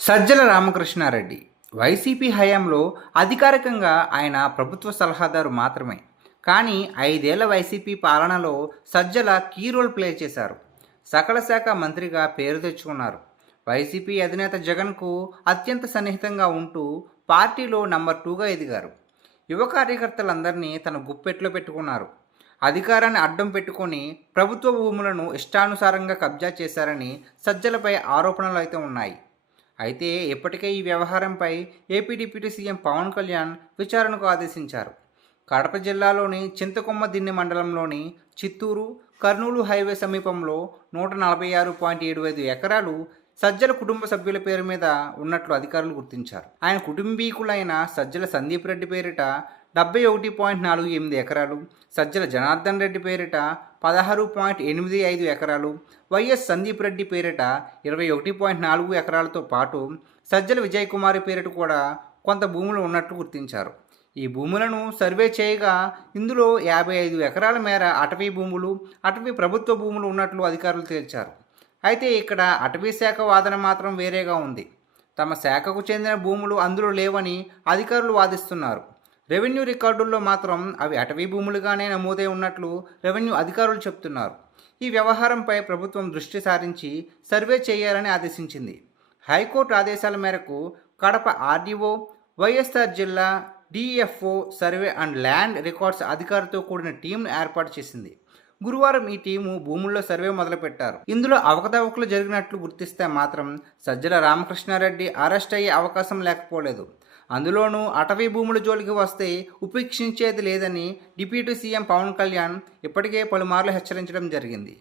Sajjala Ramakrishna Reddy YCP హయాంలో అధికారికంగా ఆయన ప్రభుత్వ సలహాదారు మాత్రమే. కానీ 5 ఏళ్ల వైసీపీ పాలనలో సజ్జల కీ రోల్ ప్లే చేశారు. సకల శాఖ మంత్రిగా పేరు తెచ్చుకున్నారు. వైసీపీ అధినేత జగన్కు అత్యంత సన్నిహితంగా ఉంటూ పార్టీలో నంబర్ 2గా ఎదిగారు. యువ కార్యకర్తలందరినీ తన గుప్పెట్లో పెట్టుకున్నారు. అధికారాన్ని అడ్డం పెట్టుకొని ప్రభుత్వ భూములను ఇష్టానుసారంగా కబ్జా చేశారని సజ్జలపై ఆరోపణలు అయితే ఉన్నాయి. అయితే ఇప్పటికే ఈ వ్యవహారంపై AP deputy CM Pawan Kalyan విచారణకు ఆదేశించారు. కడప జిల్లాలోని చింతకొమ్మదిన్నె మండలంలోని చిత్తూరు కర్నూలు హైవే సమీపంలో 146.75 ఎకరాలు సజ్జల కుటుంబ సభ్యుల పేరు మీద ఉన్నట్లు అధికారులు గుర్తించారు. ఆయన కుటుంబీకులైన సజ్జల సందీప్ రెడ్డి పేరిట 71.48 ఎకరాలు, సజ్జల జనార్దన్ రెడ్డి పేరిట 16.85 ఎకరాలు, వైఎస్ సందీప్ రెడ్డి పేరిట 21.4 ఎకరాలతో పాటు సజ్జల విజయ్ కుమారి పేరిట కూడా కొంత భూములు ఉన్నట్లు గుర్తించారు. ఈ భూములను సర్వే చేయగా ఇందులో 55 ఎకరాల మేర అటవీ భూములు, అటవీ ప్రభుత్వ భూములు ఉన్నట్లు అధికారులు తేల్చారు. అయితే ఇక్కడ అటవీ శాఖ వాదన మాత్రం వేరేగా ఉంది. తమ శాఖకు చెందిన భూములు అందులో లేవని అధికారులు వాదిస్తున్నారు. రెవెన్యూ రికార్డుల్లో మాత్రం అవి అటవీ భూములుగానే నమోదై ఉన్నట్లు రెవెన్యూ అధికారులు చెప్తున్నారు. ఈ వ్యవహారంపై ప్రభుత్వం దృష్టి సారించి సర్వే చేయాలని ఆదేశించింది. హైకోర్టు ఆదేశాల మేరకు కడప ఆర్డీఓ, వైఎస్ఆర్ జిల్లా DFO survey and land records అధికారితో కూడిన టీంను ఏర్పాటు చేసింది. గురువారం ఈ టీము భూముల్లో సర్వే మొదలుపెట్టారు. ఇందులో అవకతవకలు జరిగినట్లు గుర్తిస్తే మాత్రం సజ్జల రామకృష్ణారెడ్డి అరెస్ట్ అయ్యే అవకాశం లేకపోలేదు. అందులోనూ అటవీ భూముల జోలికి వస్తే ఉపేక్షించేది లేదని డిప్యూటీ సీఎం పవన్ కళ్యాణ్ ఇప్పటికే పలుమార్లు హెచ్చరించడం జరిగింది.